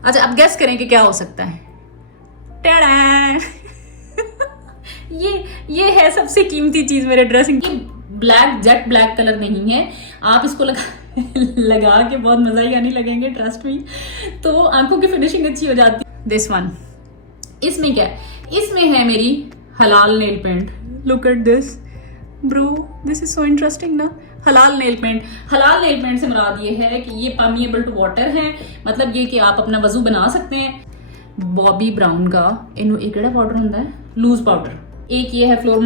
अच्छा, अब गेस करें कि क्या हो सकता है। टैडा! ये है सबसे कीमती चीज मेरे ड्रेसिंग की। ब्लैक, जेट ब्लैक कलर नहीं है। आप इसको लगा के बहुत मजा ही आने लगेंगे, ट्रस्ट मी। तो आंखों की फिनिशिंग अच्छी हो जाती है। दिस वन, इसमें क्या है, इसमें है मेरी हलाल nail paint. Look at this bro, this is so interesting ना। हलाल नेल पेंट, हलाल नेल पेंट से मुराद ये है कि ये परमिएबल टू वाटर है, मतलब ये कि आप अपना वजू बना सकते हैं। बॉबी ब्राउन का इनू एक पाउडर होता है, लूज पाउडर। एक ये है फ्लोर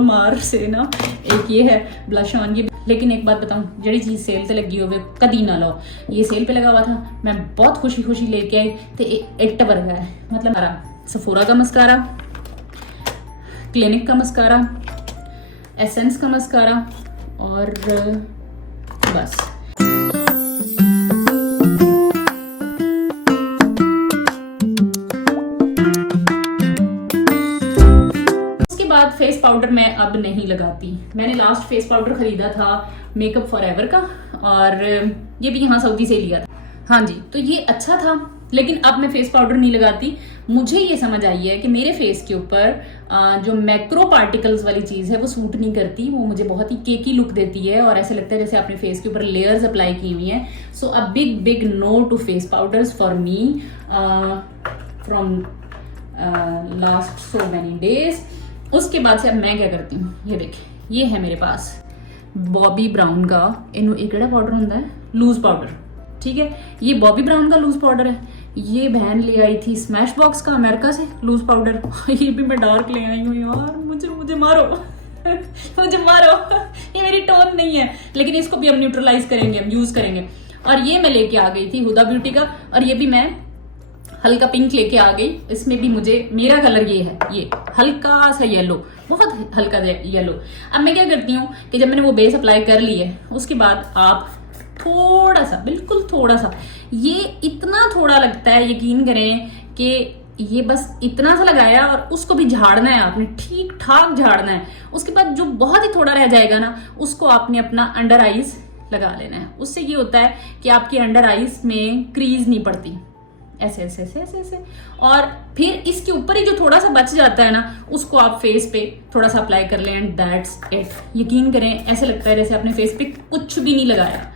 मार से ना, एक ये है ब्लश ऑन। ये लेकिन एक बात बताऊं, जड़ी चीज सेल पे लगी हो कदी ना लो। ये सेल पे लगा हुआ था, मैं बहुत खुशी खुशी लेके आई तो इट्ट वर्गा है। मतलब हमारा सफोरा का मस्कारा, क्लिनिक का मस्कारा, एसेंस का मस्कारा और बस। बाद फेस पाउडर मैं अब नहीं लगाती। मैंने लास्ट फेस पाउडर खरीदा था मेकअप फॉरएवर का, और ये भी यहाँ सऊदी से लिया था। हाँ जी, तो ये अच्छा था, लेकिन अब मैं फेस पाउडर नहीं लगाती। मुझे ये समझ आई है कि मेरे फेस के ऊपर जो मैक्रो पार्टिकल्स वाली चीज है वो सूट नहीं करती। वो मुझे बहुत ही केकी लुक देती है और ऐसे लगता है जैसे आपने फेस के ऊपर लेयर्स अप्लाई की हुई हैं। So a big no to face powders for me from last so many days. उसके बाद से अब मैं क्या करती हूँ, ये देखिए, ये है मेरे पास बॉबी ब्राउन का इनू एक पाउडर होता है, लूज पाउडर। ठीक है, ये बॉबी ब्राउन का लूज पाउडर है। ये बहन ले आई थी स्मैश बॉक्स का अमेरिका से लूज पाउडर। ये भी मैं डार्क ले आई हूँ यार, मुझे मारो मुझे मारो। ये मेरी टोन नहीं है, लेकिन इसको भी हम न्यूट्रलाइज करेंगे, हम यूज करेंगे। और ये मैं लेके आ गई थी हुदा ब्यूटी का, और ये भी मैं हल्का पिंक लेके आ गई। इसमें भी मुझे, मेरा कलर ये है, ये हल्का सा येलो, बहुत हल्का येलो। अब मैं क्या करती हूँ कि जब मैंने वो बेस अप्लाई कर ली है, उसके बाद आप थोड़ा सा, बिल्कुल थोड़ा सा, ये इतना थोड़ा लगता है, यकीन करें कि ये बस इतना सा लगाया और उसको भी झाड़ना है आपने, ठीक ठाक झाड़ना है। उसके बाद जो बहुत ही थोड़ा रह जाएगा ना, उसको आपने अपना अंडर आईज लगा लेना है। उससे ये होता है कि आपकी अंडर आईज में क्रीज नहीं पड़ती, ऐसे ऐसे ऐसे ऐसे ऐसे। और फिर इसके ऊपर ही जो थोड़ा सा बच जाता है ना, उसको आप फेस पे थोड़ा सा अप्लाई कर लें, एंड दैट्स इट। यकीन करें, ऐसे लगता है जैसे आपने फेस पे कुछ भी नहीं लगाया।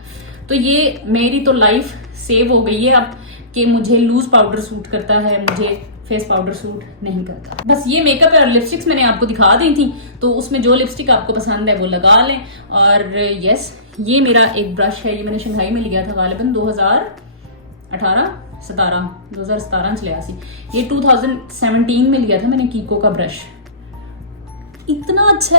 तो ये मेरी तो लाइफ सेव हो गई है अब, कि मुझे लूज पाउडर सूट करता है, मुझे फेस पाउडर सूट नहीं करता। बस ये मेकअप और लिपस्टिक्स मैंने आपको दिखा दी थी, तो उसमें जो लिपस्टिक आपको पसंद है वो लगा लें। और यस, ये मेरा एक ब्रश है, ये मैंने शंघाई में लिया था गालिबन 2017 ਚ लिया सी। ये 2017 में लिया था मैंने कीको का ब्रश। इतना अच्छा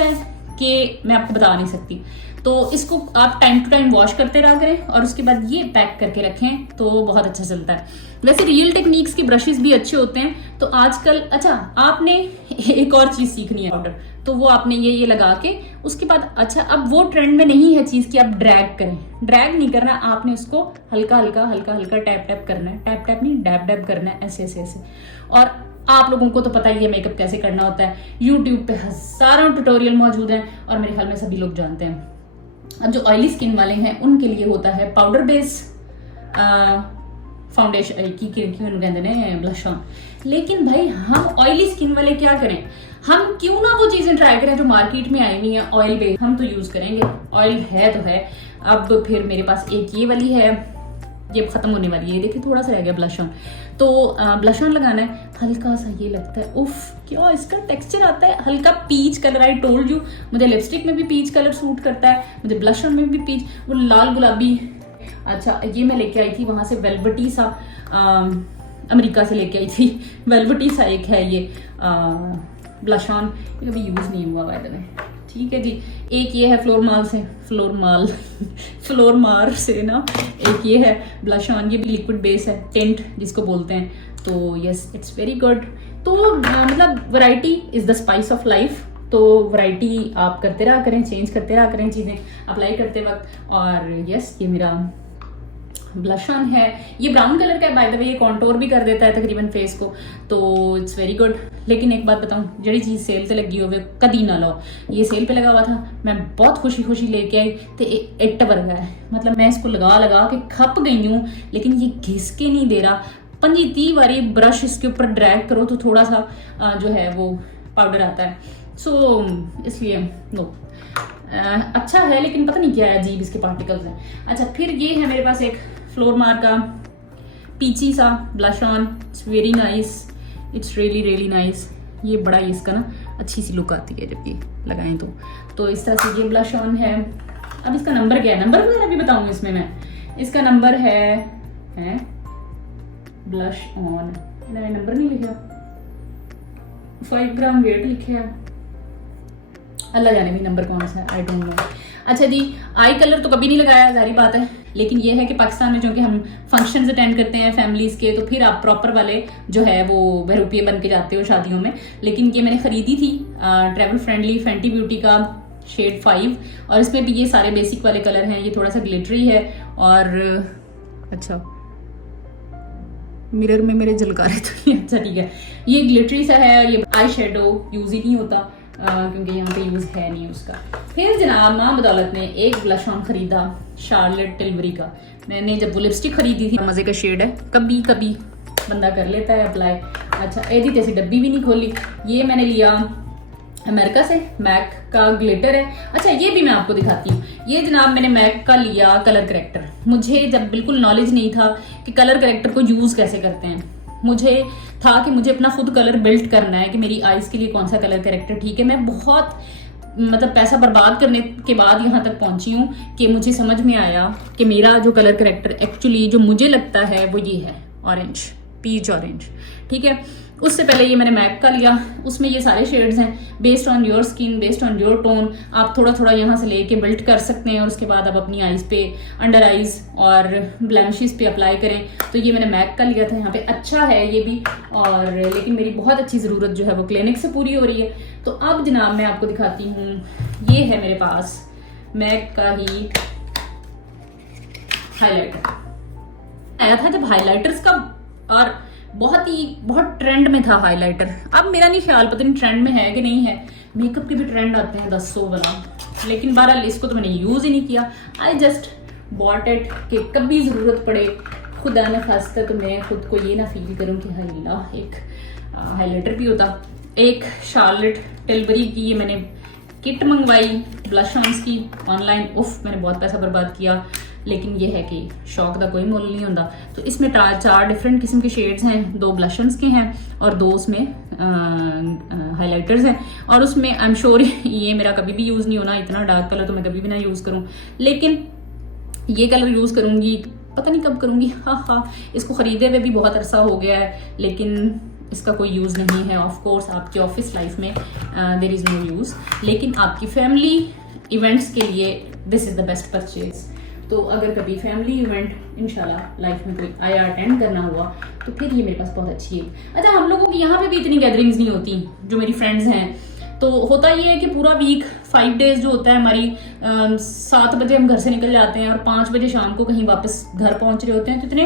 है कि मैं आपको बता नहीं सकती। तो इसको आप टाइम टू टाइम वॉश करते रहा करें, और उसके बाद ये पैक करके रखें तो बहुत अच्छा चलता है। वैसे रियल टेक्निक्स के ब्रशेस भी अच्छे होते हैं। तो आजकल अच्छा, आपने एक और चीज सीखनी है, पाउडर, तो वो आपने ये लगा के उसके बाद, अच्छा अब वो ट्रेंड में नहीं है चीज कि आप ड्रैग करें। ड्रैग नहीं करना, आपने उसको हल्का हल्का टैप करना है, टैप नहीं डैब करना है, ऐसे ऐसे ऐसे। और आप लोगों को तो पता ही है मेकअप कैसे करना होता है, यूट्यूब पे हजारों ट्यूटोरियल मौजूद हैं, और मेरे ख्याल में सभी लोग जानते हैं। अब जो ऑयली स्किन वाले हैं उनके लिए होता है पाउडर बेस फाउंडेशन की कहते हैं ब्लश ऑन। लेकिन भाई हम ऑयली स्किन वाले क्या करें, हम क्यों ना वो चीजें ट्राई करें जो मार्केट में आई हुई है ऑयल बेस। हम तो यूज करेंगे, ऑयल है तो है। अब फिर मेरे पास एक ये वाली है, ये खत्म होने वाली है, देखिए थोड़ा सा रह गया ब्लश ऑन। तो ब्लश ऑन लगाना है, हल्का सा ये लगता है, उफ क्या इसका टेक्सचर आता है, हल्का peach colour. I told you, मुझे लिपस्टिक में भी पीच कलर सूट करता है, मुझे ब्लश ऑन में भी पीच, वो लाल गुलाबी। अच्छा, ये मैं लेके आई थी वहां से, वेलवेटी सा, अमेरिका से लेके आई थी, वेलवेटी सा एक है ये ब्लश ऑन, ये कभी यूज नहीं हुआ बाय द वे। ठीक है जी, एक ये है फ्लोर मार से ना, एक ये है ब्लश ऑन, ये भी लिक्विड बेस है, टिंट जिसको बोलते हैं। तो यस, इट्स वेरी गुड। तो मतलब variety is the spice of life. तो वैरायटी आप करते रहा करें, चेंज करते रहा करें चीजें अप्लाई करते वक्त। और यस, ये मेरा ब्लश ऑन है, ये ब्राउन कलर का है बाय द वे, ये कॉन्टोर भी कर देता है तकरीबन फेस को, तो इट्स वेरी गुड। लेकिन एक बात बताऊं, जड़ी चीज़ सेल पे लगी होवे कदी ना लो, ये सेल पे लगा हुआ था, मैं बहुत खुशी खुशी लेके आई, तो इट वर्गा है, मतलब मैं इसको लगा लगा के खप गई हूँ, लेकिन ये घिस के नहीं दे रहा। 25-30 बारी ब्रश इसके ऊपर ड्रैग करो तो थोड़ा सा जो है वो पाउडर आता है, सो इसलिए नो अच्छा है, लेकिन पता नहीं क्या है, अजीब इसके पार्टिकल्स हैं। अच्छा, फिर ये है मेरे पास एक फ्लोरमार का पीची सा blush on, it's very nice, it's really nice. ये बड़ा ही इसका ना अच्छी सी लुक आती है जब ये लगाएं तो इस तरह से ये ब्लश ऑन है। अब इसका नंबर क्या है, नंबर वगैरह भी बताऊंगी इसमें मैं। इसका नंबर है ब्लश ऑन, मैंने नंबर नहीं लिखा, 5 ग्राम वेट लिखे है, अल्लाह जाने भी नंबर कौन सा है, आई डोंट नो। अच्छा जी, आई कलर तो कभी नहीं लगाया, जारी बात है, लेकिन ये है कि पाकिस्तान में जो कि हम फंक्शंस अटेंड करते हैं फैमिलीज के, तो फिर आप प्रॉपर वाले जो है वो बहरूपिये बन के जाते हो शादियों में। लेकिन ये मैंने खरीदी थी ट्रैवल फ्रेंडली फेंटी ब्यूटी का शेड 5, और इसमें भी ये सारे बेसिक वाले कलर हैं। ये थोड़ा सा ग्लिटरी है, और अच्छा मिरर में मेरे झलका रहे तो ये अच्छा ठीक है, ये ग्लिटरी सा है, ये आई शेडो यूज ही नहीं होता क्योंकि यहाँ पे यूज है नहीं उसका। फिर जनाब माँ बदौलत ने एक ब्लश ऑन खरीदा शार्लेट टिलबरी का। मैंने जब वो लिपस्टिक खरीदी थी, मजे का शेड है, कभी कभी बंदा कर लेता है अप्लाई। अच्छा, एदी तैसी डब्बी भी नहीं खोली। ये मैंने लिया अमेरिका से, मैक का ग्लिटर है। अच्छा, ये भी मैं आपको दिखाती हूँ। ये जनाब मैंने मैक का लिया कलर करेक्टर। मुझे जब बिल्कुल नॉलेज नहीं था कि कलर करेक्टर को यूज कैसे करते हैं, मुझे था कि मुझे अपना खुद कलर बिल्ड करना है कि मेरी आईज के लिए कौन सा कलर करेक्टर ठीक है। मैं बहुत मतलब पैसा बर्बाद करने के बाद यहाँ तक पहुंची हूँ कि मुझे समझ में आया कि मेरा जो कलर करेक्टर एक्चुअली जो मुझे लगता है वो ये है, ऑरेंज, पीच ऑरेंज, ठीक है। उससे पहले ये मैंने मैक का लिया, उसमें ये सारे शेड्स हैं, based on your skin, based on your tone. आप थोड़ा थोड़ा यहाँ से लेके बिल्ड कर सकते हैं, और उसके बाद आप अपनी आईज पे, अंडर आईज और ब्लैमिशेस पे अप्लाई करें। तो ये मैंने मैक का लिया था, यहाँ पे अच्छा है ये भी, और लेकिन मेरी बहुत अच्छी ज़रूरत जो है वो क्लिनिक से पूरी हो रही है। तो अब जनाब मैं आपको दिखाती हूँ, ये है मेरे पास मैक का ही हाईलाइटर। आया था जब हाईलाइटर्स का, और बहुत ट्रेंड में था हाइलाइटर। अब मेरा नहीं ख्याल, पता नहीं ट्रेंड में है कि नहीं है। मेकअप के भी ट्रेंड आते हैं 10 वाला, लेकिन बहरहाल इसको तो मैंने यूज ही नहीं किया। आई जस्ट बॉट इट कि कभी जरूरत पड़े खुदा न खास्ता तो मैं खुद को ये ना फील करूं कि हाय एक हाइलाइटर भी होता। एक शार्लेट टिलबरी की ये मैंने किट मंगवाई ब्लश ऑन्स की ऑनलाइन। उफ, मैंने बहुत पैसा बर्बाद किया, लेकिन ये है कि शौक का कोई मोल नहीं होता। तो इसमें 4 डिफरेंट किस्म के शेड्स हैं, 2 ब्लशन्स के हैं और 2 उसमें हाइलाइटर्स हैं। और उसमें आई एम श्योर ये मेरा कभी भी यूज़ नहीं होना, इतना डार्क कलर तो मैं कभी भी ना यूज़ करूँ, लेकिन ये कलर यूज़ करूँगी, पता नहीं कब करूँगी। हाँ, इसको ख़रीदे हुए भी बहुत अरसा हो गया है, लेकिन इसका कोई यूज़ नहीं है। ऑफ कोर्स आपकी ऑफिस लाइफ में देयर इज़ नो यूज़, लेकिन आपकी फैमिली इवेंट्स के लिए this is the best purchase. तो अगर कभी फैमिली इवेंट इंशाल्लाह लाइफ में कोई आया अटेंड करना हुआ तो फिर ये मेरे पास बहुत अच्छी है। अच्छा, हम लोगों की यहाँ पे भी इतनी गैदरिंग्स नहीं होती, जो मेरी फ्रेंड्स हैं। तो होता ये है कि पूरा वीक 5 डेज जो होता है हमारी, 7 बजे हम घर से निकल जाते हैं और 5 बजे शाम को कहीं वापस घर पहुंच रहे होते हैं, तो इतने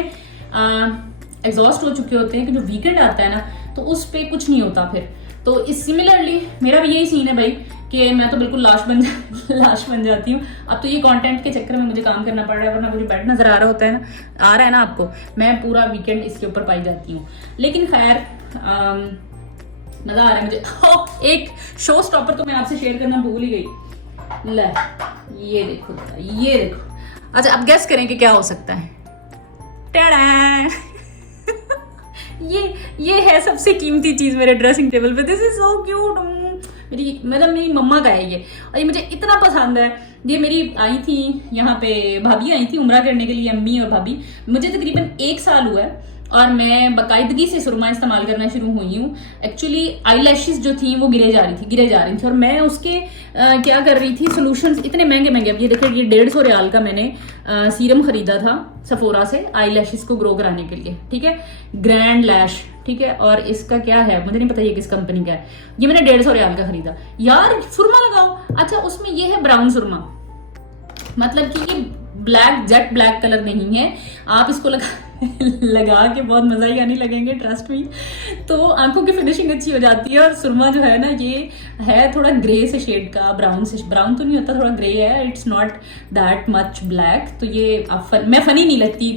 एग्जॉस्ट हो चुके होते हैं कि जो वीकेंड आता है ना, तो उस पर कुछ नहीं होता फिर। तो इस सिमिलरली मेरा भी यही सीन है भाई कि मैं तो बिल्कुल लाश बन जाती हूँ। अब तो ये कंटेंट के चक्कर में मुझे काम करना पड़ रहा है, वरना मुझे बेड नजर आ रहा होता है ना, आ रहा है ना आपको, मैं पूरा वीकेंड इसके ऊपर पाई जाती हूँ। लेकिन खैर मजा आ रहा है मुझे। एक शो स्टॉपर तो मैं आपसे शेयर करना भूल ही गई। ले ये देखो, ये देखो। अच्छा, अब गेस करें कि क्या हो सकता है। टाडा ये है सबसे कीमती चीज मेरे ड्रेसिंग टेबल पे। This is so cute. मेरी मम्मा का है ये, और ये मुझे इतना पसंद है। ये मेरी आई थी यहाँ पे, भाभी आई थी उम्रा करने के लिए, अम्मी और भाभी। मुझे तकरीबन 1 साल हुआ है और मैं बाकायदगी से सुरमा इस्तेमाल करना शुरू हुई हूँ। एक्चुअली आई लैशेस जो थी वो गिरे जा रही थी और मैं उसके क्या कर रही थी, सोल्यूशंस इतने महंगे। अब ये देखिए, ये 150 रियाल का मैंने सीरम खरीदा था सफोरा से आई लैशेस को ग्रो कराने के लिए, ठीक है, ग्रैंड लैश, ठीक है। और इसका क्या है मुझे नहीं पता ये किस कंपनी का है। ये मैंने 150 रियाल का खरीदा। यार सुरमा लगाओ। अच्छा, उसमें ये है ब्राउन सुरमा, मतलब कि ये ब्लैक जेट ब्लैक कलर नहीं है। आप इसको लगा के बहुत मजा ही आने लगेंगे, ट्रस्ट मी। तो आंखों की फिनिशिंग अच्छी हो जाती है। और सुरमा जो है ना, ये है थोड़ा ग्रे से शेड का, ब्राउन से, ब्राउन तो नहीं होता, थोड़ा ग्रे है, it's not that much black. तो ये मैं फनी नहीं लगती,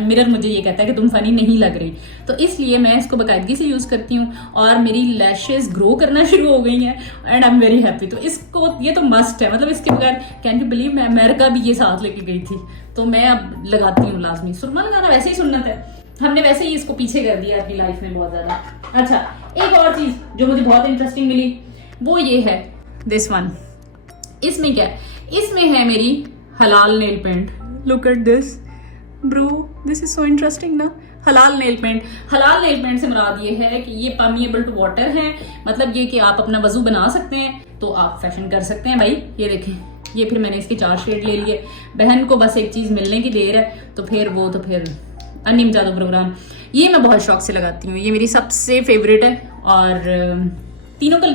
मिरर मुझे ये कहता है कि तुम फनी नहीं लग रही, तो इसलिए मैं इसको बाकायदगी से यूज करती हूँ। और मेरी लैशेस ग्रो करना शुरू हो गई हैं and I am very happy. तो इसको, ये तो मस्ट है, मतलब इसके बगैर कैन यू बिलीव, मैं अमेरिका भी ये साथ लेके गई थी, तो मैं अब लगाती हूँ लाजमी। सुरमा लगाना वैसे ही सुन्नत है, हमने वैसे ही इसको पीछे कर दिया अपनी लाइफ में बहुत ज्यादा। अच्छा, एक और चीज जो मुझे बहुत इंटरेस्टिंग मिली वो ये है, दिस वन। इसमें क्या है, इसमें है मेरी हलाल nail paint. Look at this bro, this is so interesting ना। हलाल नेल पेंट, हलाल नेल पेंट से मुराद ये है कि ये परमिएबल टू वाटर है, मतलब ये कि आप अपना वजू बना सकते हैं, तो आप फैशन कर सकते हैं भाई। ये देखें, ये फिर मैंने इसके 4 शेड ले लिए। बहन को बस एक चीज मिलने की देर है, तो फिर अनिम जादू प्रोग्राम, ये मैं बहुत शौक से लगाती हूँ, ये मेरी सबसे फेवरेट है। और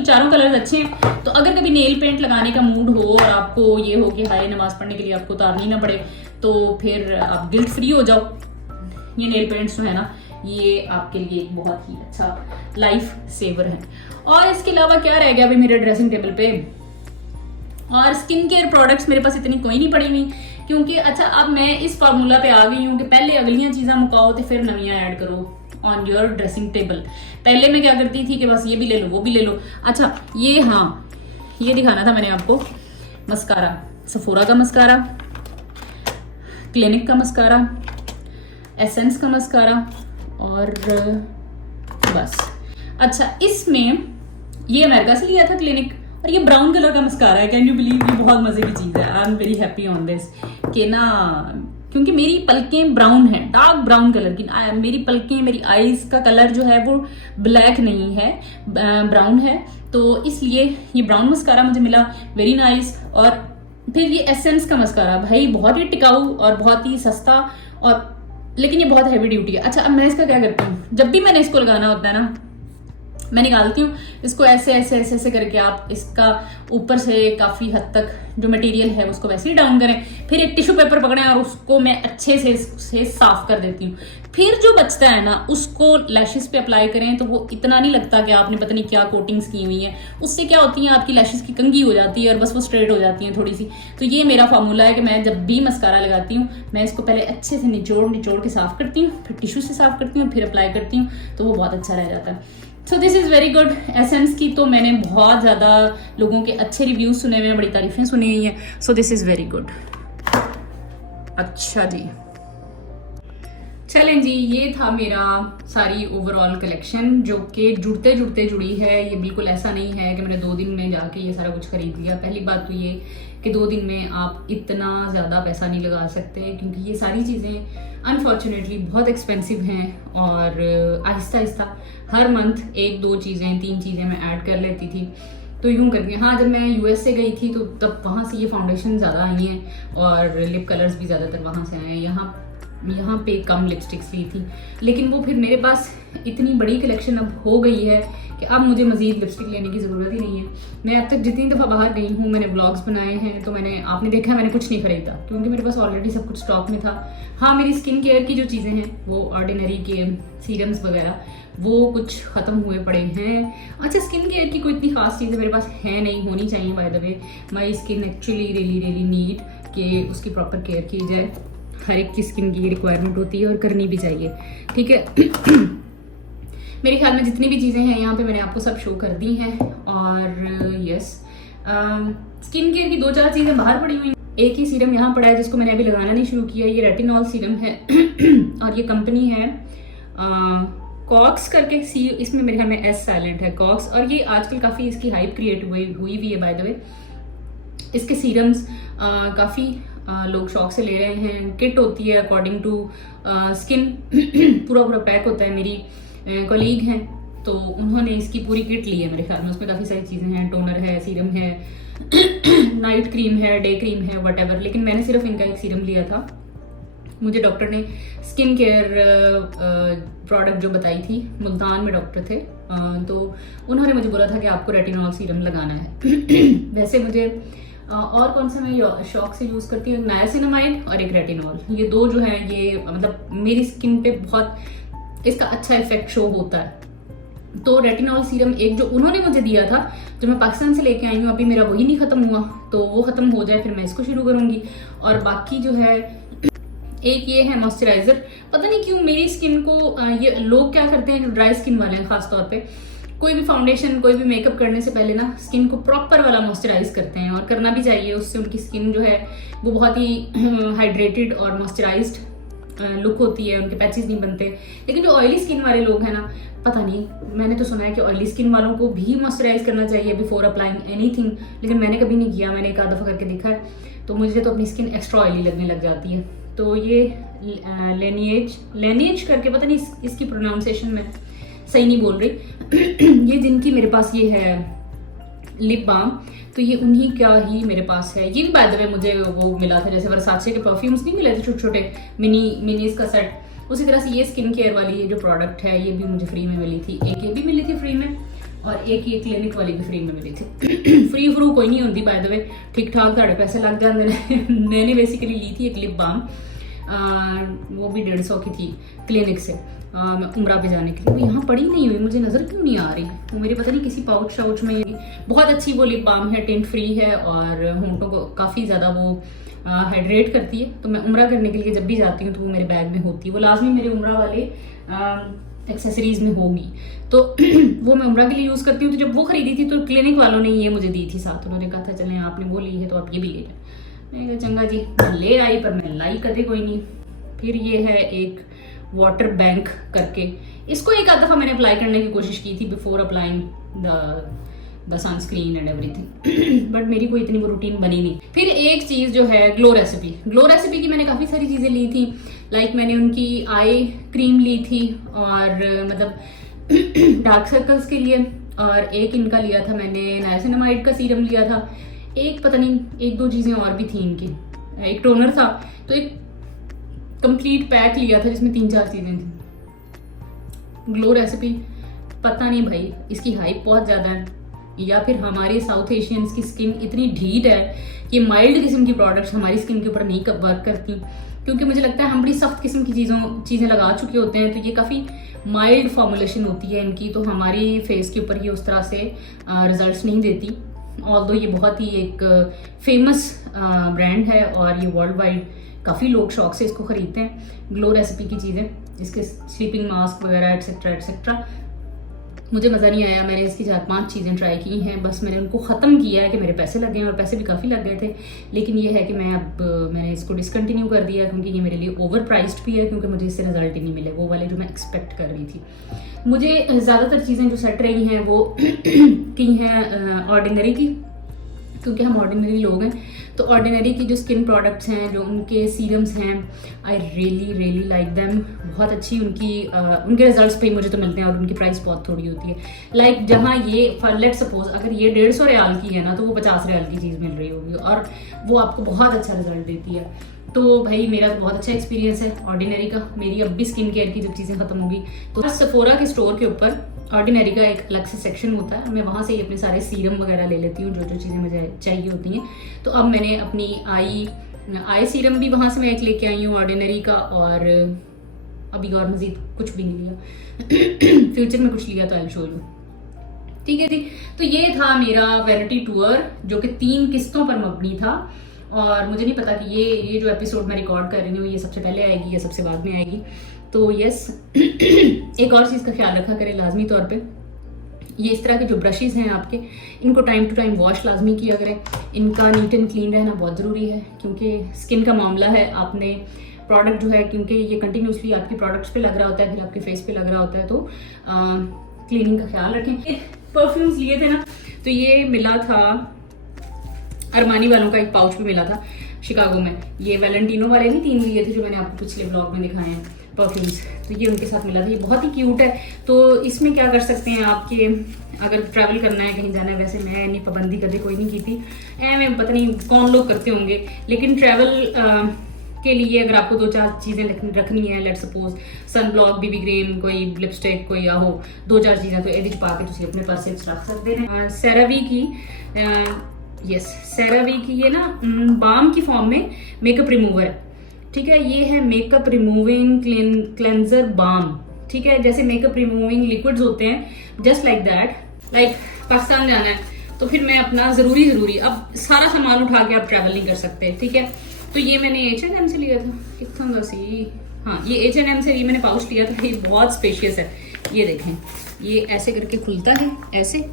चारों कलर अच्छे हैं। तो अगर कभी नेल पेंट लगाने का मूड हो और आपको ये हो कि हाय नमाज पढ़ने के लिए आपको उतारनी ना पड़े, तो फिर आप गिल्ट फ्री हो जाओ। ये नेल पेंट्स जो है ना, ये आपके लिए एक बहुत ही अच्छा लाइफ सेवर है। और इसके अलावा क्या रह गया अभी मेरे ड्रेसिंग टेबल पे, और स्किन केयर प्रोडक्ट्स मेरे पास इतनी कोई नहीं पड़ी हुई, क्योंकि अच्छा अब मैं इस फार्मूला पे आ गई हूँ कि पहले अगलियां चीज़ें मुकाओ तो फिर नवियां ऐड करो ऑन योर ड्रेसिंग टेबल। पहले मैं क्या करती थी कि बस ये भी ले लो, वो भी ले लो। अच्छा, ये हाँ, ये दिखाना था मैंने आपको, मस्कारा, सफोरा का मस्कारा, क्लिनिक का मस्कारा, एसेंस का मस्कारा, और बस। अच्छा, इसमें ये अमेरिका से लिया था क्लिनिक, और ये ब्राउन कलर का मस्कारा है। कैन यू बिलीव, ये बहुत मजे की चीज है। I am very happy on this कि ना, क्योंकि मेरी पलकें ब्राउन है, डार्क ब्राउन कलर की। मेरी पलकें, मेरी आईज का कलर जो है वो ब्लैक नहीं है, ब्राउन है, तो इसलिए ये ब्राउन मस्कारा मुझे मिला, वेरी नाइस। और फिर ये एसेंस का मस्कारा, भाई बहुत ही टिकाऊ और बहुत ही सस्ता, और लेकिन ये बहुत हैवी ड्यूटी है। अच्छा, अब मैं इसका क्या करती हूँ, जब भी मैंने इसको लगाना होता है ना, मैं निकालती हूँ इसको ऐसे ऐसे ऐसे ऐसे करके। आप इसका ऊपर से काफी हद तक जो मटेरियल है उसको वैसे ही डाउन करें, फिर एक टिश्यू पेपर पकड़ें और उसको मैं अच्छे से साफ कर देती हूँ। फिर जो बचता है ना, उसको लैशेस पे अप्लाई करें, तो वो इतना नहीं लगता कि आपने पता नहीं क्या कोटिंग्स की हुई है। उससे क्या होती है, आपकी लैशेस की कंघी हो जाती है और बस वो स्ट्रेट हो जाती है थोड़ी सी। तो ये मेरा फार्मूला है कि मैं जब भी मस्कारा लगाती हूँ, मैं इसको पहले अच्छे से निचोड़ के साफ करती हूँ, फिर टिश्यू से साफ करती हूँ, फिर अप्लाई करती हूँ, तो वो बहुत अच्छा रह जाता है। So this is very good. Essence की तो मैंने बहुत ज़्यादा लोगों के अच्छे रिव्यूज सुने हुए हैं, बड़ी तारीफें सुनी हुई हैं। So this is very good. अच्छा जी, चलें जी, ये था मेरा सारी ओवरऑल कलेक्शन, जो कि जुड़ते जुड़ते जुड़ी है। ये बिल्कुल ऐसा नहीं है कि मैंने 2 दिन में जाके ये सारा कुछ खरीद लिया। पहली बात तो ये कि 2 दिन में आप इतना ज़्यादा पैसा नहीं लगा सकते, क्योंकि ये सारी चीज़ें अनफॉर्चुनेटली बहुत एक्सपेंसिव हैं। और आहिस्ता आहिस्ता हर मंथ 1-2 चीज़ें 3 चीज़ें मैं ऐड कर लेती थी, तो यूँ करके। हाँ, जब मैं यूएस से गई थी तो तब वहाँ से ये फाउंडेशन ज़्यादा आई हैं और लिप कलर्स भी ज़्यादातर वहाँ से आए हैं। यहाँ पे कम लिपस्टिक्स ली थी, लेकिन वो फिर मेरे पास इतनी बड़ी कलेक्शन अब हो गई है कि अब मुझे मज़ीद लिपस्टिक लेने की ज़रूरत ही नहीं है। मैं अब तक जितनी दफ़ा बाहर गई हूँ, मैंने व्लॉग्स बनाए हैं, तो आपने देखा मैंने कुछ नहीं खरीदा, क्योंकि मेरे पास ऑलरेडी सब कुछ स्टॉक में था। हाँ, मेरी स्किन केयर की जो चीज़ें हैं, वो ऑर्डिनरी के सीरम्स वगैरह, वो कुछ ख़त्म हुए पड़े हैं। अच्छा, स्किन केयर की कोई इतनी खास चीज़ें मेरे पास है नहीं, होनी चाहिए। By the way, my skin actually really need कि उसकी प्रॉपर केयर की जाए। हर एक की स्किन की रिक्वायरमेंट होती है और करनी भी चाहिए, ठीक है। मेरे ख्याल में जितनी भी चीज़ें हैं यहाँ पे मैंने आपको सब शो कर दी हैं। और यस, स्किन केयर की 2-4 चीज़ें बाहर पड़ी हुई। एक ही सीरम यहाँ पड़ा है जिसको मैंने अभी लगाना नहीं शुरू किया। ये रेटिनॉल सीरम है और ये कंपनी है कॉक्स करके, इसमें मेरे ख्याल में एस साइलेंट है, कॉक्स। और ये आजकल काफ़ी इसकी हाइप क्रिएट हुई है बाय द वे। इसके सीरम्स काफ़ी लोग शौक से ले रहे हैं। किट होती है अकॉर्डिंग टू स्किन, पूरा पैक होता है। मेरी कॉलीग हैं तो उन्होंने इसकी पूरी किट ली है मेरे ख्याल में। उसमें काफ़ी सारी चीज़ें हैं, टोनर है, सीरम है, नाइट क्रीम है, डे क्रीम है, व्हाटएवर। लेकिन मैंने सिर्फ इनका एक सीरम लिया था। मुझे डॉक्टर ने स्किन केयर प्रोडक्ट जो बताई थी, मुल्तान में डॉक्टर थे, तो उन्होंने मुझे बोला था कि आपको रेटिनॉल सीरम लगाना है। वैसे मुझे और कौन सा मैं शौक से यूज़ करती हूँ, नायासिनामाइड और एक रेटिनॉल। ये दो जो है ये मतलब मेरी स्किन पे बहुत इसका अच्छा इफेक्ट शो होता है। तो रेटिनॉल सीरम एक जो उन्होंने मुझे दिया था, जो मैं पाकिस्तान से लेके आई हूँ, अभी मेरा वही नहीं खत्म हुआ, तो वो खत्म हो जाए फिर मैं इसको शुरू करूंगी। और बाकी जो है एक ये है मॉइस्चराइजर। पता नहीं क्यों मेरी स्किन को ये लोग क्या करते हैं जो ड्राई स्किन वाले हैं खास तौर पे, कोई भी फाउंडेशन कोई भी मेकअप करने से पहले ना स्किन को प्रॉपर वाला मॉइस्चराइज करते हैं, और करना भी चाहिए। उससे उनकी स्किन जो है वो बहुत ही हाइड्रेटेड और मॉइस्चराइज्ड लुक होती है, उनके पैचेस नहीं बनते। लेकिन जो ऑयली स्किन वाले लोग हैं ना, पता नहीं, मैंने तो सुना है कि ऑयली स्किन वालों को भी मॉइस्चराइज करना चाहिए बिफोर अप्लाइंग एनीथिंग, लेकिन मैंने कभी नहीं किया। मैंने एक आध दफ़ा करके देखा है, तो मुझे तो अपनी स्किन एक्स्ट्रा ऑयली लगने लग जाती है। तो ये लेनिएज करके, पता नहीं इसकी प्रोनाउंसिएशन में सही नहीं बोल रही ये जिनकी मेरे पास ये है लिप बाम, तो ये उन्हीं का ही मेरे पास है। ये भी बाय द वे मुझे वो मिला था, जैसे वर्साचे के परफ्यूम्स नहीं मिले थे छोटे छोटे मिनीज का सेट, उसी तरह से ये स्किन केयर वाली ये जो प्रोडक्ट है ये भी मुझे फ्री में मिली थी। एक ये भी मिली थी फ्री में, और एक ये क्लिनिक वाली भी फ्री में मिली थी फ्री फ्रू कोई नहीं होती बाय द वे, ठीक ठाक साढ़े पैसे लग जाते हैं मैंने बेसिकली ली थी एक लिप बाम, वो भी 150 की थी क्लिनिक से, मैं उम्रा पे जाने के लिए। वो यहाँ पड़ी नहीं हुई, मुझे नज़र क्यों नहीं आ रही, वो मेरे पता नहीं किसी पाउच शाउच में। बहुत अच्छी वो लिप बाम है, टिंट फ्री है और होंठों को काफ़ी ज़्यादा वो हाइड्रेट करती है। तो मैं उम्रा करने के लिए जब भी जाती हूँ तो वो मेरे बैग में होती है, वो लाजमी मेरे उम्रा वाले एक्सेसरीज में होगी, तो वो मैं उम्रा के लिए यूज़ करती हूँ। तो जब वो खरीदी थी तो क्लिनिक वालों ने ये मुझे दी थी साथ, उन्होंने कहा था चलें आपने वो ली है तो आप ये भी ले जाए। मैं कहा चंगा जी, मैं ले आई, पर मैं लाई कदे कोई नहीं। फिर ये है एक वाटर बैंक करके, इसको एक आध दफ़ा मैंने अप्लाई करने की कोशिश की थी before applying the sunscreen and everything but मेरी कोई इतनी वो रूटीन बनी नहीं। फिर एक चीज़ जो है ग्लो रेसिपी की मैंने काफ़ी सारी चीज़ें ली थी, लाइक मैंने उनकी आई क्रीम ली थी और मतलब डार्क सर्कल्स के लिए, और एक इनका लिया था मैंने नायासिनामाइड का सीरम लिया था, एक पता नहीं एक दो चीज़ें और भी थी इनकी, एक टोनर था, तो एक कंप्लीट पैक लिया था जिसमें 3-4 चीज़ें थी। ग्लो रेसिपी पता नहीं भाई इसकी हाइप बहुत ज़्यादा है, या फिर हमारे साउथ एशियंस की स्किन इतनी ढीठ है कि माइल्ड किस्म की प्रोडक्ट्स हमारी स्किन के ऊपर नहीं वर्क करती, क्योंकि मुझे लगता है हम बड़ी सख्त किस्म की चीज़ें लगा चुके होते हैं, तो ये काफ़ी माइल्ड फॉर्मुलेशन होती है इनकी, तो हमारी फेस के ऊपर ये उस तरह से रिजल्ट्स नहीं देती। ऑल्दो ये बहुत ही एक फेमस ब्रांड है और ये वर्ल्ड वाइड काफ़ी लोग शौक से इसको खरीदते हैं, ग्लो रेसिपी की चीज़ें, इसके स्लीपिंग मास्क वगैरह एटसेट्रा एटसेट्रा। मुझे मज़ा नहीं आया, मैंने इसकी 4-5 चीज़ें ट्राई की हैं, बस मैंने उनको ख़त्म किया है कि मेरे पैसे लगे हैं, और पैसे भी काफ़ी लग गए थे। लेकिन ये है कि मैंने इसको डिसकंटिन्यू कर दिया, क्योंकि ये मेरे लिए ओवर प्राइस्ड भी है, क्योंकि मुझे इससे रिजल्ट ही नहीं मिले वो वाले जो मैं एक्सपेक्ट कर रही थी। मुझे ज़्यादातर चीज़ें जो सेट रही हैं वो की हैं ऑर्डिनरी की, क्योंकि हम ऑर्डिनरी लोग हैं, तो ऑर्डिनरी की जो स्किन प्रोडक्ट्स हैं, जो उनके सीरम्स हैं, आई रियली लाइक देम। बहुत अच्छी उनके रिजल्ट्स पे मुझे तो मिलते हैं, और उनकी प्राइस बहुत थोड़ी होती है। लाइक जहाँ ये लेट सपोज अगर ये 150 रियाल की है ना, तो वो 50 रियाल की चीज़ मिल रही होगी, और वो आपको बहुत अच्छा रिजल्ट देती है। तो भाई मेरा तो बहुत अच्छा एक्सपीरियंस है ऑर्डिनरी का। मेरी अब भी स्किन केयर की जब चीज़ें खत्म होगी, तो सफोरा के स्टोर के ऊपर ऑर्डिनरी का एक अलग से सेक्शन होता है, मैं वहाँ से ही अपने सारे सीरम वगैरह ले लेती हूँ, जो चीज़ें मुझे चाहिए होती हैं। तो अब मैंने अपनी आई सीरम भी वहाँ से मैं एक लेके आई हूँ ऑर्डिनरी का, और अभी और मज़ीद कुछ भी नहीं लिया फ्यूचर में कुछ लिया तो आई शो यू, ठीक है जी। तो ये था मेरा वैनिटी टूर, जो कि 3 किस्तों पर मबनी था, और मुझे नहीं पता कि ये जो एपिसोड मैं रिकॉर्ड कर रही हूँ ये सबसे पहले आएगी या सबसे बाद में आएगी। तो यस एक और चीज़ का ख्याल रखा करें लाजमी तौर पे, ये इस तरह के जो ब्रशेज़ हैं आपके, इनको टाइम टू टाइम वॉश लाजमी किया करें। इनका नीट एंड क्लीन रहना बहुत ज़रूरी है, क्योंकि स्किन का मामला है। आपने प्रोडक्ट जो है, क्योंकि ये कंटिन्यूसली आपके प्रोडक्ट्स पे लग रहा होता है, फिर आपके फेस पे लग रहा होता है, तो क्लीनिंग का ख्याल रखें। परफ्यूम्स लिए थे ना, तो ये मिला था अरमानी वालों का, एक पाउच भी मिला था शिकागो में। ये वैलेंटिनो वाले नहीं 3 लिए थे जो मैंने आपको पिछले ब्लॉग में दिखाए हैं परफ्यूम्स, तो ये उनके साथ मिला था। ये बहुत ही क्यूट है। तो इसमें क्या कर सकते हैं आपके, अगर ट्रैवल करना है कहीं जाना है, वैसे मैं इतनी पाबंदी कभी कोई नहीं की थी, मैं पता नहीं कौन लोग करते होंगे, लेकिन ट्रैवल के लिए अगर आपको 2-4 चीज़ें रखनी है, let suppose sun block, BB cream, कोई लिपस्टिक, कोई या हो 2-4 चीज़ें, तो ये पा के तुम अपने पर्स रख सकते हैं। सेरावी की यस, सेरावी की ये ना बाम की फॉर्म में मेकअप रिमूवर है, ठीक है। ये है मेकअप रिमूविंग क्लेंजर बाम, ठीक है। जैसे मेकअप रिमूविंग लिक्विड्स होते हैं, just like that. Like Pakistan जाना है तो फिर मैं अपना जरूरी अब सारा सामान उठा के आप ट्रैवल नहीं कर सकते, ठीक है। तो ये मैंने H&M से लिया था, कितना था सी, हाँ ये H&M से ये मैंने पाउच लिया था। ये बहुत स्पेशियस है, ये देखें, ये ऐसे करके खुलता है ऐसे,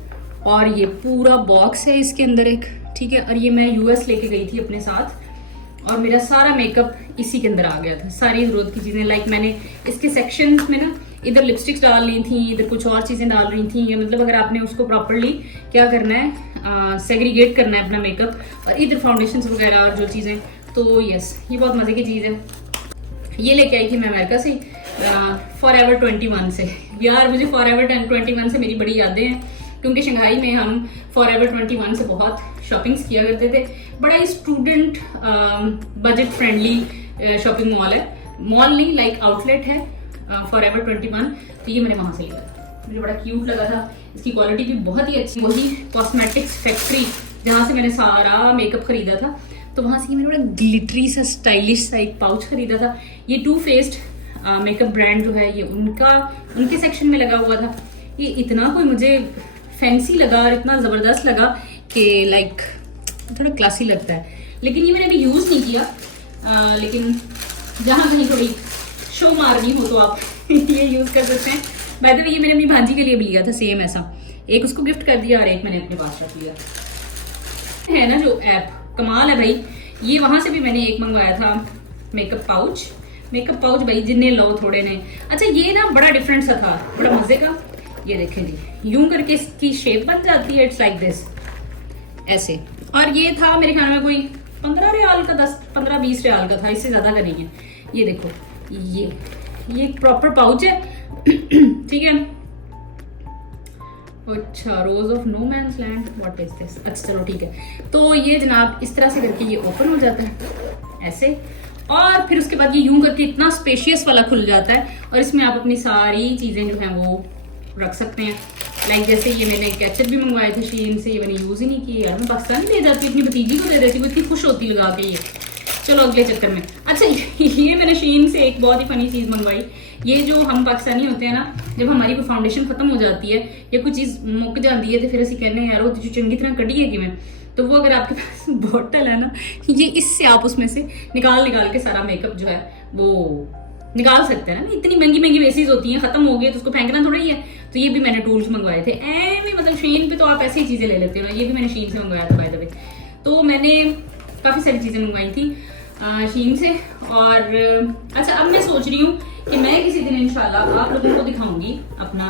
और ये पूरा बॉक्स है इसके अंदर एक, ठीक है। और ये मैं US लेके गई थी अपने साथ, और मेरा सारा मेकअप इसी के अंदर आ गया था, सारी जरूरत की चीजें। लाइक मैंने इसके सेक्शन में ना इधर लिपस्टिक्स डाल रही थी, इधर कुछ और चीजें डाल रही थी। मतलब अगर आपने उसको प्रॉपरली क्या करना है, सेग्रीगेट करना है अपना मेकअप, और इधर फाउंडेशन वगैरह और जो चीजें, तो यस ये बहुत मजे की चीज है। ये लेके आई थी मैं अमेरिका से, फॉरएवर 21 से। यार मुझे फॉरएवर 21 से मेरी बड़ी यादें हैं, क्योंकि शंघाई में हम फॉरएवर 21 से बहुत शॉपिंग्स किया करते थे। बड़ा ही student budget friendly shopping mall है, मॉल नहीं लाइक आउटलेट है फॉरएवर 21। तो ये मैंने वहां से लिया था, मुझे बड़ा क्यूट लगा था, इसकी क्वालिटी भी बहुत ही अच्छी। वही कॉस्मेटिक्स फैक्ट्री जहाँ से मैंने सारा मेकअप खरीदा था, तो वहां से मैंने बड़ा ग्लिटरी सा स्टाइलिश सा एक पाउच खरीदा था। ये टू फेस्ड मेकअप ब्रांड जो है, ये उनके सेक्शन में लगा हुआ था। ये इतना कोई मुझे फैंसी लगा और इतना जबरदस्त लगा कि लाइक थोड़ा क्लासी लगता है। लेकिन ये मैंने अभी यूज नहीं किया, लेकिन जहां कहीं थोड़ी शो मारनी हो तो आप ये यूज कर सकते हैं। बाय द वे ये मैंने अपनी भांजी के लिए भी लिया था सेम ऐसा, एक उसको गिफ्ट कर दिया और एक मैंने अपने पास रख लिया। है ना जो ऐप कमाल है भाई, ये वहां से भी मैंने एक मंगवाया था मेकअप पाउच भाई, जिन्ने लो थोड़े ने। अच्छा ये ना बड़ा डिफरेंट सा था, बड़ा मजे का। ये देखें जी, यूं करके इसकी शेप बन जाती है, इट्स लाइक दिस ऐसे। और ये था मेरे ख्याल में कोई 15 रियाल का, 10-15-20 रियाल का था, इससे ज्यादा का नहीं है। ये देखो, ये एक प्रॉपर पाउच है ठीक है। अच्छा, rose of no man's land, what is this. अच्छा चलो ठीक है। तो ये जनाब इस तरह से करके ये ओपन हो जाता है ऐसे, और फिर उसके बाद ये यूं करके इतना स्पेशियस वाला खुल जाता है, और इसमें आप अपनी सारी चीजें जो हैं वो रख सकते हैं। लाइक जैसे ये मैंने कैचअप भी मंगवाए थे शीन से, ये मैंने यूज ही नहीं किए यार। मैं पाकिस्तान ले जाती, अपनी भतीजी को दे देती, वो इतनी खुश होती लगा के। ये चलो अगले चक्कर में। अच्छा ये मैंने शीन से एक बहुत ही फनी चीज मंगवाई। ये जो हम पाकिस्तानी होते हैं ना, जब हमारी कोई फाउंडेशन खत्म हो जाती है या कोई चीज मुक जाती है, तो फिर असं कहने यार वो जो चंगी तरह कटी है कि मैं, तो वो अगर आपके पास बॉटल है ना, ये इससे आप उसमें से निकाल के सारा मेकअप जो है वो निकाल सकते हैं ना। इतनी महंगी बेसिस होती हैं, खत्म हो गई तो उसको फेंकना थोड़ा ही है। तो ये भी मैंने टूल्स मंगवाए थे एवं, मतलब शीन पे तो आप ऐसी चीजें ले लेते हो ना, ये भी मैंने शीन से मंगवाया था बाय द वे। तो मैंने काफी सारी चीजें मंगवाई थी शीन से। और अच्छा अब मैं सोच रही हूँ कि मैं किसी दिन इंशाल्लाह आप लोगों को दिखाऊंगी अपना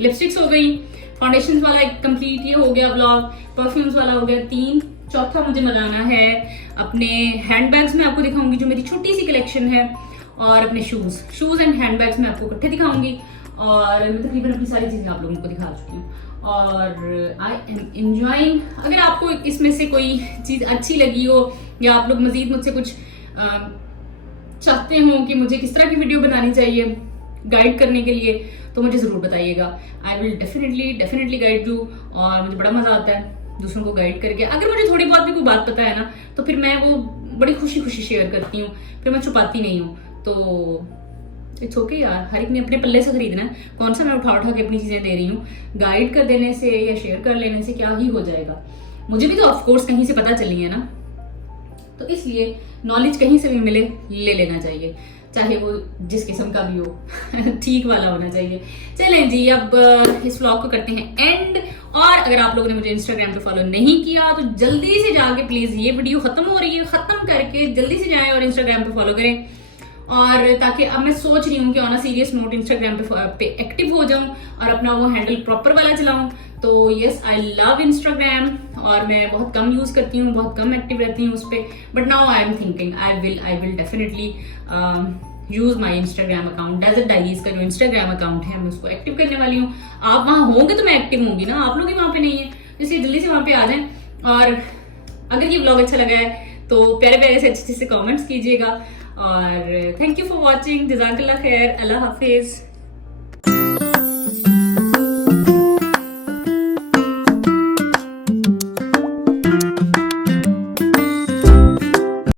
लिपस्टिक्स हो गई, फाउंडेशन वाला एक कंप्लीट ये हो गया व्लॉग, परफ्यूम्स वाला हो गया 3। चौथा मुझे लगाना है अपने हैंडबैग्स में आपको दिखाऊंगी जो मेरी छोटी सी कलेक्शन है, और अपने शूज एंड हैंडबैग्स में आपको इकट्ठे दिखाऊंगी। और मैं तकरीबन अपनी सारी चीजें आप लोगों को दिखा चुकी हूँ, और आई एम एंजॉइंग। अगर आपको इसमें से कोई चीज अच्छी लगी हो, या आप लोग मजीद मुझसे कुछ चाहते हो कि मुझे किस तरह की वीडियो बनानी चाहिए गाइड करने के लिए, तो मुझे जरूर बताइएगा। आई विल डेफिनेटली गाइड यू। और मुझे बड़ा मजा आता है दूसरों को गाइड करके। अगर मुझे थोड़ी बहुत भी कोई बात पता है ना, तो फिर मैं वो बड़ी खुशी शेयर करती हूँ, फिर मैं छुपाती नहीं हूँ। तो इट्स ओके यार, हर एक ने अपने पल्ले से खरीदना है। कौन सा मैं उठा के अपनी चीजें दे रही हूँ, गाइड कर देने से या शेयर कर लेने से क्या ही हो जाएगा। मुझे भी तो ऑफकोर्स कहीं से पता चली है ना, तो इसलिए नॉलेज कहीं से भी मिले ले लेना चाहिए, चाहे वो जिस किस्म का भी हो ठीक वाला होना चाहिए। चलें जी, अब इस व्लॉग को करते हैं एंड। और अगर आप लोगों ने मुझे इंस्टाग्राम पे फॉलो नहीं किया तो जल्दी से जाके प्लीज, ये वीडियो खत्म हो रही है, खत्म करके जल्दी से जाएं और इंस्टाग्राम पे फॉलो करें। और ताकि अब मैं सोच रही हूँ कि on a serious note Instagram पे एक्टिव हो जाऊं और अपना वो हैंडल प्रॉपर वाला चलाऊं। तो यस, आई लव इंस्टाग्राम, और मैं बहुत कम यूज करती हूँ, बहुत कम एक्टिव रहती हूँ उस पर। But now I am thinking I will definitely use my Instagram account. Desert diaries का जो इंस्टाग्राम अकाउंट है मैं उसको एक्टिव करने वाली हूँ। आप वहां होंगे तो मैं एक्टिव होंगी ना, आप लोग ही वहां पे नहीं है, इसलिए जल्दी से वहां पे आ जाएं। और अगर ये व्लॉग अच्छा लगा है तो प्यारे से अच्छे से कमेंट्स कीजिएगा। और थैंक यू फॉर वॉचिंग, जज़ाकल्लाह खैर, अल्लाह हाफिज।